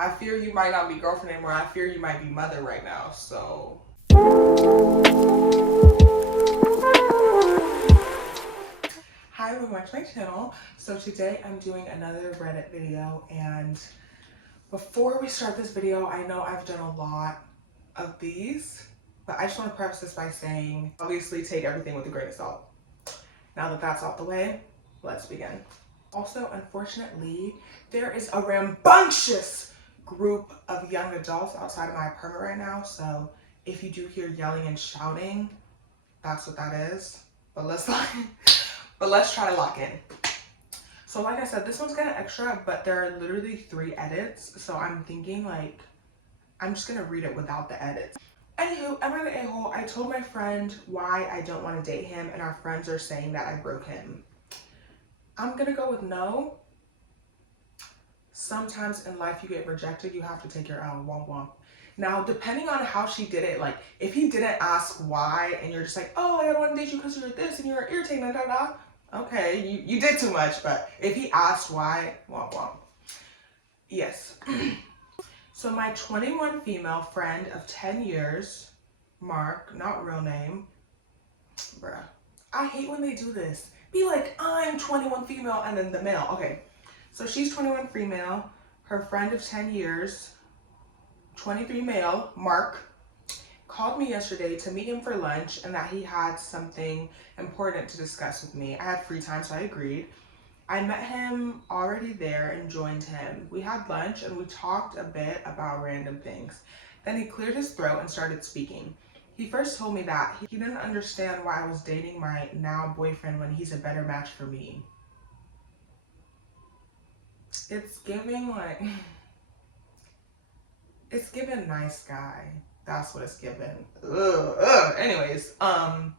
I fear you might not be girlfriend anymore. I fear you might be mother right now. So hi, welcome back to my channel. So today I'm doing another Reddit video, and before we start this video, I know I've done a lot of these, but I just want to preface this by saying, obviously take everything with a grain of salt. Now that that's out the way, let's begin. Also, unfortunately, there is a rambunctious group of young adults outside of my apartment right now, so if you do hear yelling and shouting, that's what that is. But let's try to lock in. So like I said, this one's kind of extra, but there are literally 3 edits, so I'm thinking like, I'm just gonna read it without the edits. Anywho, am I the a-hole? I told my friend why I don't want to date him, and our friends are saying that I broke him. I'm gonna go with no. Sometimes in life you get rejected, you have to take your L, womp womp. Now, depending on how she did it, like if he didn't ask why and you're just like, oh, I don't want to date you because you're this and you're irritating, da da, okay, you did too much. But if he asked why, womp womp. Yes. So my 21 female friend of 10 years, Mark, not real name, bruh. I hate when they do this. Be like, I'm 21 female and then the male. Okay, so she's 21 female, her friend of 10 years, 23 male, Mark, called me yesterday to meet him for lunch and that he had something important to discuss with me. I had free time, so I agreed. I met him already there and joined him. We had lunch and we talked a bit about random things. Then he cleared his throat and started speaking. He first told me that he didn't understand why I was dating my now boyfriend when he's a better match for me. It's giving like, it's giving nice guy. That's what it's giving. Anyways, I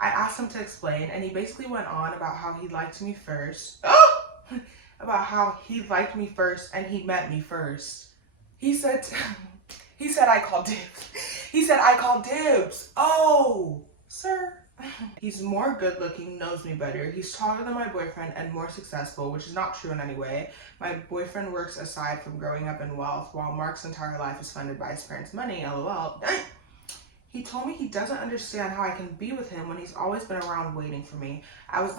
asked him to explain, and he basically went on about how he liked me first. About how he liked me first and he met me first. He said I called dibs. He said I called dibs. Oh, sir. He's more good looking, knows me better. He's taller than my boyfriend and more successful, which is not true in any way. My boyfriend works aside from growing up in wealth, while Mark's entire life is funded by his parents' money, lol. He told me he doesn't understand how I can be with him when he's always been around waiting for me. I was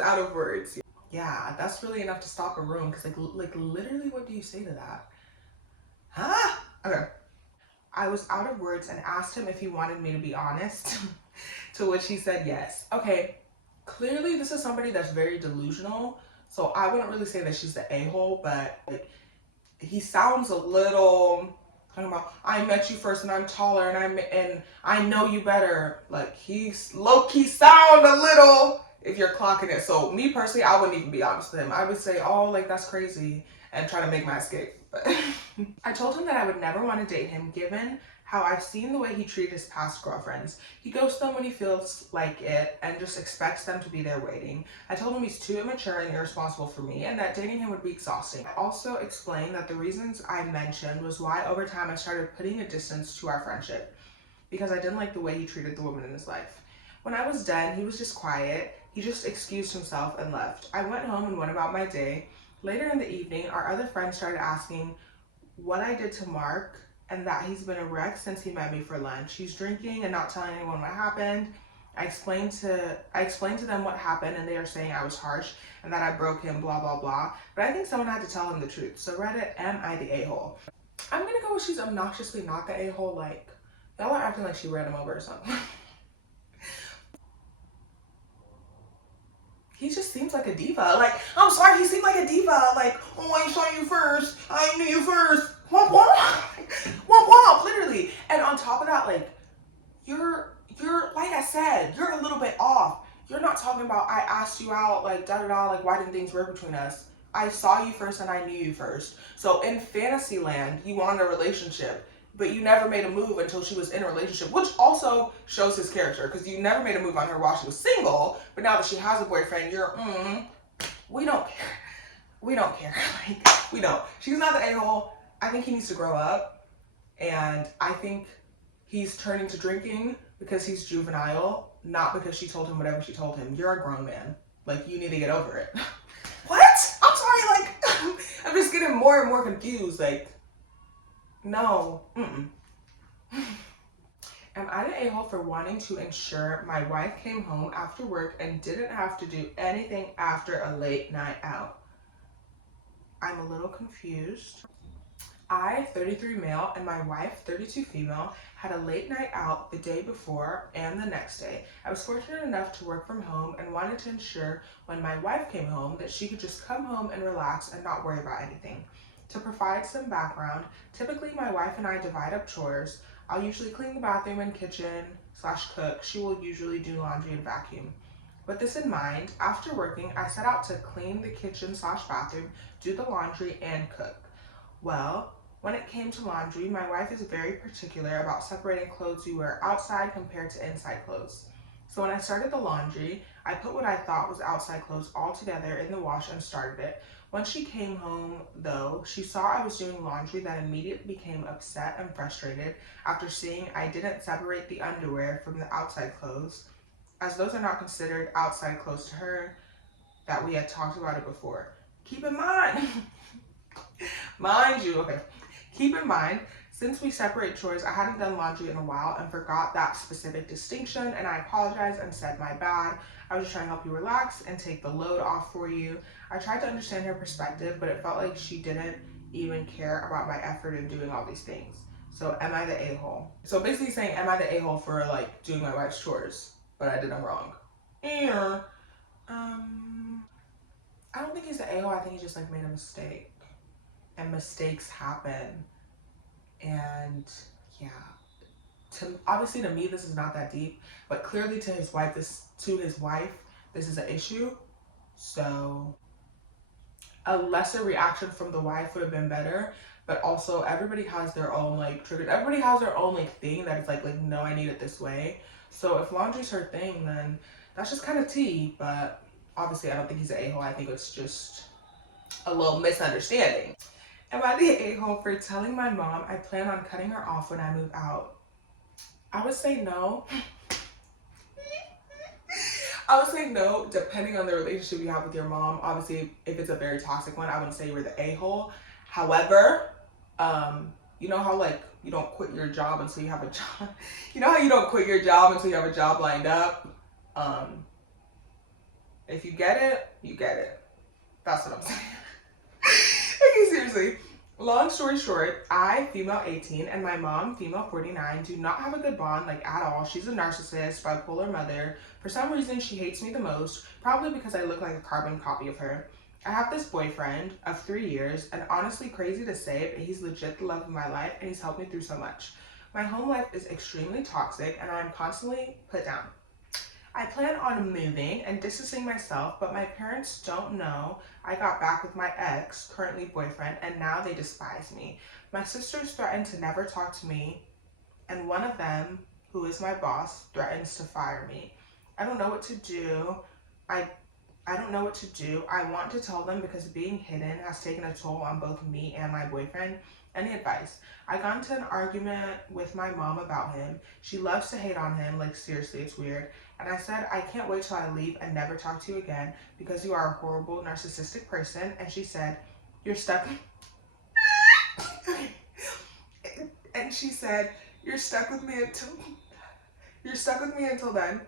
out of words. Yeah, that's really enough to stop a room, because like literally, what do you say to that? Huh? Okay. I was out of words and asked him if he wanted me to be honest, to which he said yes. Okay, clearly this is somebody that's very delusional, so I wouldn't really say that she's the a-hole, but like, he sounds a little, talking about, I met you first and I'm taller and I know you better. Like, he's low-key sound a little, if you're clocking it. So me personally, I wouldn't even be honest with him. I would say, oh, like, that's crazy, and try to make my escape. But I told him that I would never want to date him, given how I've seen the way he treated his past girlfriends. He ghosts them when he feels like it and just expects them to be there waiting. I told him he's too immature and irresponsible for me, and that dating him would be exhausting. I also explained that the reasons I mentioned was why over time I started putting a distance to our friendship, because I didn't like the way he treated the women in his life. When I was done, he was just quiet. He just excused himself and left. I went home and went about my day. Later in the evening, our other friends started asking what I did to Mark and that he's been a wreck since he met me for lunch. He's drinking and not telling anyone what happened. I explained to them what happened, and they are saying I was harsh and that I broke him, blah, blah, blah. But I think someone had to tell him the truth. So Reddit, am I the a-hole? I'm gonna go with she's obnoxiously not the a-hole. Like, y'all are acting like she ran him over or something. He just seems like a diva. Like, I'm sorry, he seemed like a diva. Like, oh, I saw you first. I knew you first. Womp womp. Womp womp, literally. And on top of that, like, you're, like I said, you're a little bit off. You're not talking about, I asked you out, like, da-da-da, like, why didn't things work between us? I saw you first and I knew you first. So in fantasy land, you wanted a relationship, but you never made a move until she was in a relationship, which also shows his character, because you never made a move on her while she was single, but now that she has a boyfriend, you're, we don't care. We don't care. Like, we don't. She's not the a-hole. I think he needs to grow up, and I think he's turning to drinking because he's juvenile, not because she told him whatever she told him. You're a grown man. Like, you need to get over it. What? I'm sorry, like, I'm just kidding. getting more and more confused. Like, no. Am I the a-hole for wanting to ensure my wife came home after work and didn't have to do anything after a late night out? I'm a little confused. I, 33 male, and my wife, 32 female, had a late night out the day before and the next day. I was fortunate enough to work from home and wanted to ensure when my wife came home that she could just come home and relax and not worry about anything. To provide some background, typically my wife and I divide up chores. I'll usually clean the bathroom and kitchen / cook. She will usually do laundry and vacuum. With this in mind, after working, I set out to clean the kitchen / bathroom, do the laundry, and cook. Well, when it came to laundry, my wife is very particular about separating clothes we wear outside compared to inside clothes. So when I started the laundry, I put what I thought was outside clothes all together in the wash and started it. When she came home, though, she saw I was doing laundry, that immediately became upset and frustrated after seeing I didn't separate the underwear from the outside clothes, as those are not considered outside clothes to her, that we had talked about it before. Keep in mind, keep in mind, since we separate chores, I hadn't done laundry in a while and forgot that specific distinction, and I apologized and said my bad. I was just trying to help you relax and take the load off for you. I tried to understand her perspective, but it felt like she didn't even care about my effort in doing all these things. So am I the a-hole? So basically saying, am I the a-hole for like doing my wife's chores, but I did them wrong? Yeah. I don't think he's the a-hole. I think he just like made a mistake, and mistakes happen. And yeah, obviously to me this is not that deep, but clearly to his wife, this is an issue. So a lesser reaction from the wife would have been better, but also everybody has their own like triggers. Everybody has their own like thing that is like no, I need it this way. So if laundry's her thing, then that's just kind of tea. But obviously I don't think he's an a-hole. I think it's just a little misunderstanding. Am I the a-hole for telling my mom I plan on cutting her off when I move out? I would say no. I would say no, depending on the relationship you have with your mom. Obviously, if it's a very toxic one, I wouldn't say you were the a-hole. However, you know how like you don't quit your job until you have a job. You know how you don't quit your job until you have a job lined up. If you get it, you get it. That's what I'm saying. Okay, seriously. Long story short, I, female 18, and my mom, female 49, do not have a good bond, like at all. She's a narcissist, bipolar mother. For some reason, she hates me the most, probably because I look like a carbon copy of her. I have this boyfriend of 3 years, and honestly, crazy to say, but he's legit the love of my life, and he's helped me through so much. My home life is extremely toxic, and I am constantly put down. I plan on moving and distancing myself, but my parents don't know I got back with my ex, currently boyfriend, and now they despise me. My sisters threaten to never talk to me, and one of them, who is my boss, threatens to fire me. I don't know what to do. I don't know what to do. I want to tell them because being hidden has taken a toll on both me and my boyfriend. Any advice? I got into an argument with my mom about him. She loves to hate on him, like seriously, it's weird. And I said, I can't wait till I leave and never talk to you again because you are a horrible, narcissistic person. And she said, you're stuck. And she said, you're stuck with me until then.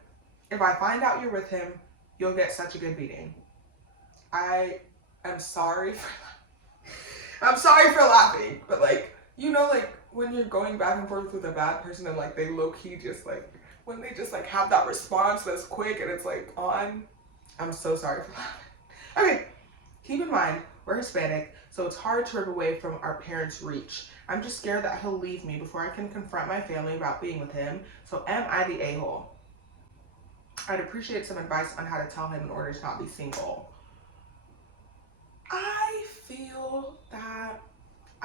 If I find out you're with him, you'll get such a good beating. I am sorry for laughing, but like, you know, like when you're going back and forth with a bad person and like they low-key just like, when they just like have that response that's quick and it's like on, I'm so sorry for laughing. Okay, keep in mind, we're Hispanic, so it's hard to rip away from our parents' reach. I'm just scared that he'll leave me before I can confront my family about being with him, so am I the a-hole? I'd appreciate some advice on how to tell him in order to not be single.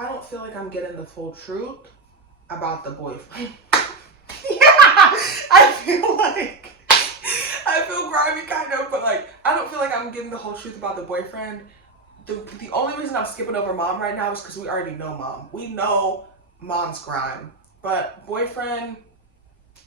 I don't feel like I'm getting the full truth about the boyfriend. Yeah, I feel grimy kind of, but like, I don't feel like I'm getting the whole truth about the boyfriend. The only reason I'm skipping over mom right now is because we already know mom. We know mom's grime, but boyfriend,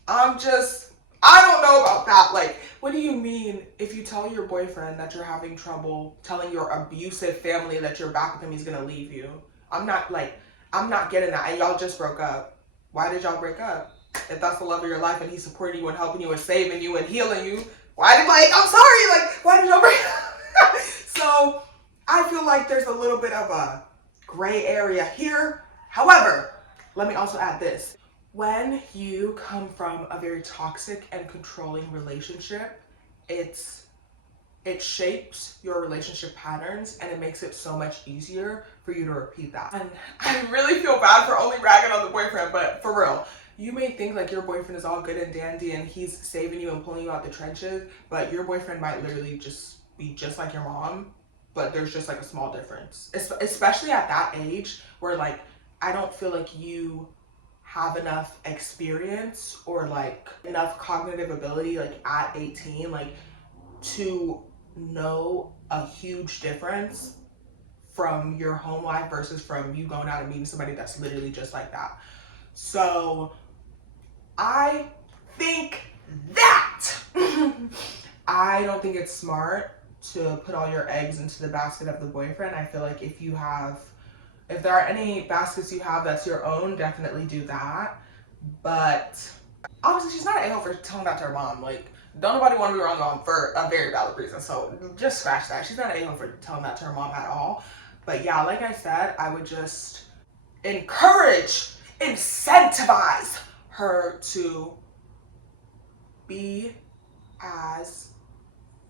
I'm just I don't know about that. Like, what do you mean if you tell your boyfriend that you're having trouble telling your abusive family that you're back with him, he's gonna leave you? I'm not like, I'm not getting that. And y'all just broke up. Why did y'all break up? If that's the love of your life and he's supporting you and helping you and saving you and healing you, why did, like, I'm sorry, like, why did y'all break up? So I feel like there's a little bit of a gray area here. However, let me also add this. When you come from a very toxic and controlling relationship, it shapes your relationship patterns and it makes it so much easier for you to repeat that. And I really feel bad for only ragging on the boyfriend, but for real, you may think like your boyfriend is all good and dandy and he's saving you and pulling you out the trenches, but your boyfriend might literally just be just like your mom, but there's just like a small difference. Especially at that age where like I don't feel like you have enough experience or like enough cognitive ability like at 18 like to know a huge difference from your home life versus from you going out and meeting somebody that's literally just like that. So I think that I don't think it's smart to put all your eggs into the basket of the boyfriend. I feel like if there are any baskets you have that's your own, definitely do that. But obviously she's not an a-hole for telling that to her mom. Like, don't nobody want to be around mom for a very valid reason. So just scratch that. She's not an a-hole for telling that to her mom at all. But yeah, like I said, I would just encourage, incentivize her to be as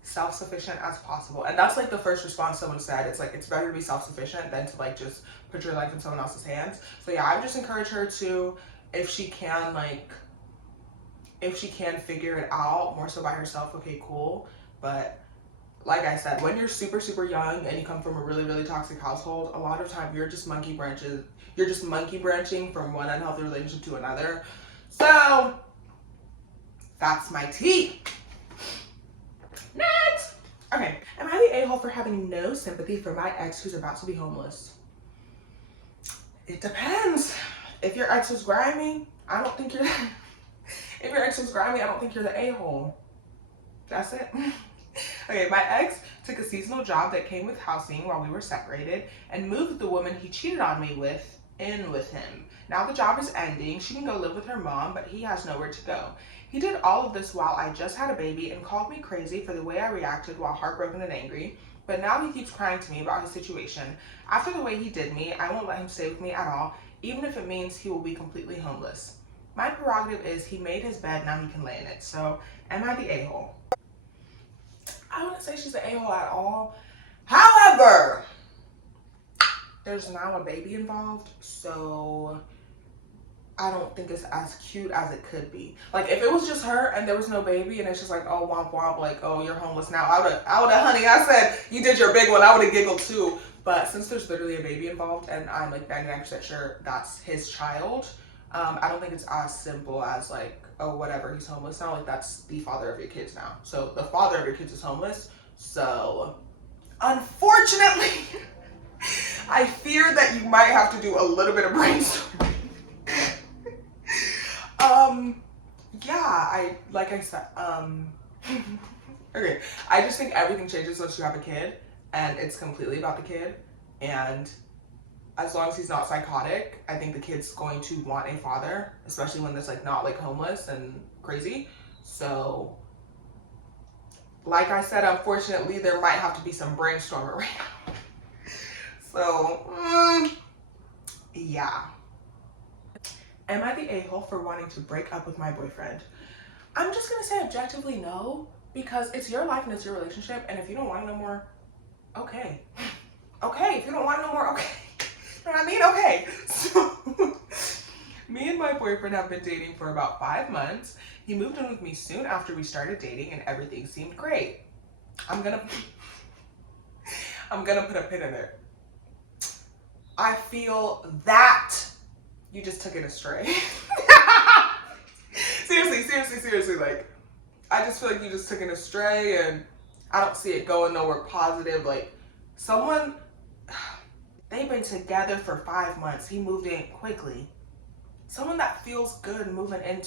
self-sufficient as possible. And that's like the first response someone said. It's like, it's better to be self-sufficient than to like just put your life in someone else's hands. So yeah, I would just encourage her to, if she can figure it out more so by herself, okay, cool. But like I said, when you're super, super young and you come from a really, really toxic household, a lot of time you're just monkey branching from one unhealthy relationship to another. So that's my tea. Next. Okay, am I the a-hole for having no sympathy for my ex who's about to be homeless? It depends. If your ex was grimy, I don't think you're if your ex was grimy, I don't think you're the a-hole. That's it. Okay, my ex took a seasonal job that came with housing while we were separated and moved the woman he cheated on me with in with him. Now the job is ending. She can go live with her mom, but he has nowhere to go. He did all of this while I just had a baby and called me crazy for the way I reacted while heartbroken and angry. But now he keeps crying to me about his situation. After the way he did me, I won't let him stay with me at all, even if it means he will be completely homeless. My prerogative is he made his bed, now he can lay in it. So am I the a-hole? I wouldn't say she's an a-hole at all. However, there's now a baby involved, so I don't think it's as cute as it could be. Like if it was just her and there was no baby and it's just like, oh, womp womp, like, oh, you're homeless now. I would've, honey, I said you did your big one, I would've giggled too. But since there's literally a baby involved and I'm like 99% sure that's his child, I don't think it's as simple as like, oh, whatever, he's homeless now. Like that's the father of your kids now. So the father of your kids is homeless. So unfortunately, I fear that you might have to do a little bit of brainstorming. Yeah, like I said, okay, I just think everything changes once you have a kid and it's completely about the kid. And as long as he's not psychotic, I think the kid's going to want a father, especially when it's like not like homeless and crazy. So like I said, unfortunately, there might have to be some brainstorming right now. So, yeah. Am I the a-hole for wanting to break up with my boyfriend? I'm just gonna say objectively no, because it's your life and it's your relationship, and if you don't want it no more, okay. Okay, if you don't want it no more, okay. You know what I mean? Okay. So, me and my boyfriend have been dating for about 5 months. He moved in with me soon after we started dating and everything seemed great. I'm gonna put a pin in it. I feel that you just took it astray. Seriously, like, I just feel like you just took it astray and I don't see it going nowhere positive. Like, they've been together for 5 months. He moved in quickly. Someone that feels good moving in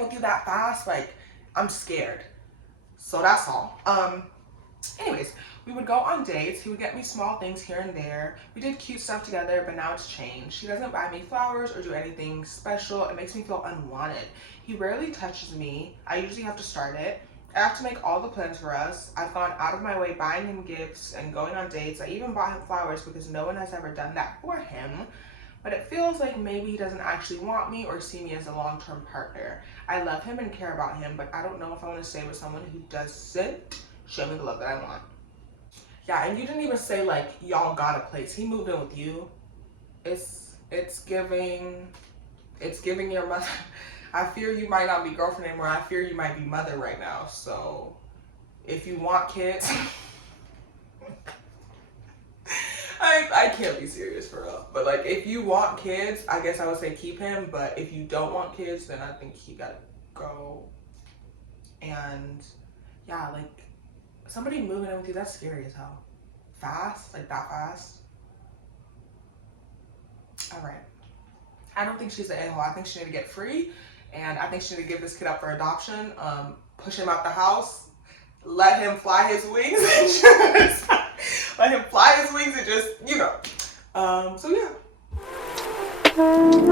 with you that fast, like, I'm scared. So that's all. Anyways, we would go on dates. He would get me small things here and there. We did cute stuff together, but now it's changed. He doesn't buy me flowers or do anything special. It makes me feel unwanted. He rarely touches me. I usually have to start it. I have to make all the plans for us. I've gone out of my way buying him gifts and going on dates. I even bought him flowers because no one has ever done that for him. But it feels like maybe he doesn't actually want me or see me as a long-term partner. I love him and care about him, but I don't know if I want to stay with someone who doesn't show me the love that I want. Yeah, and you didn't even say like y'all got a place. He moved in with you. It's giving your mother. I fear you might not be girlfriend anymore. I fear you might be mother right now. So if you want kids, I can't be serious for real. But like if you want kids, I guess I would say keep him. But if you don't want kids, then I think he gotta go. And yeah, like somebody moving in with you, that's scary as hell. Fast? Like that fast? Alright. I don't think she's an a-hole. I think she need to get free. And I think she need to give this kid up for adoption. Push him out the house. Let him fly his wings and just let him fly his wings and just, so yeah.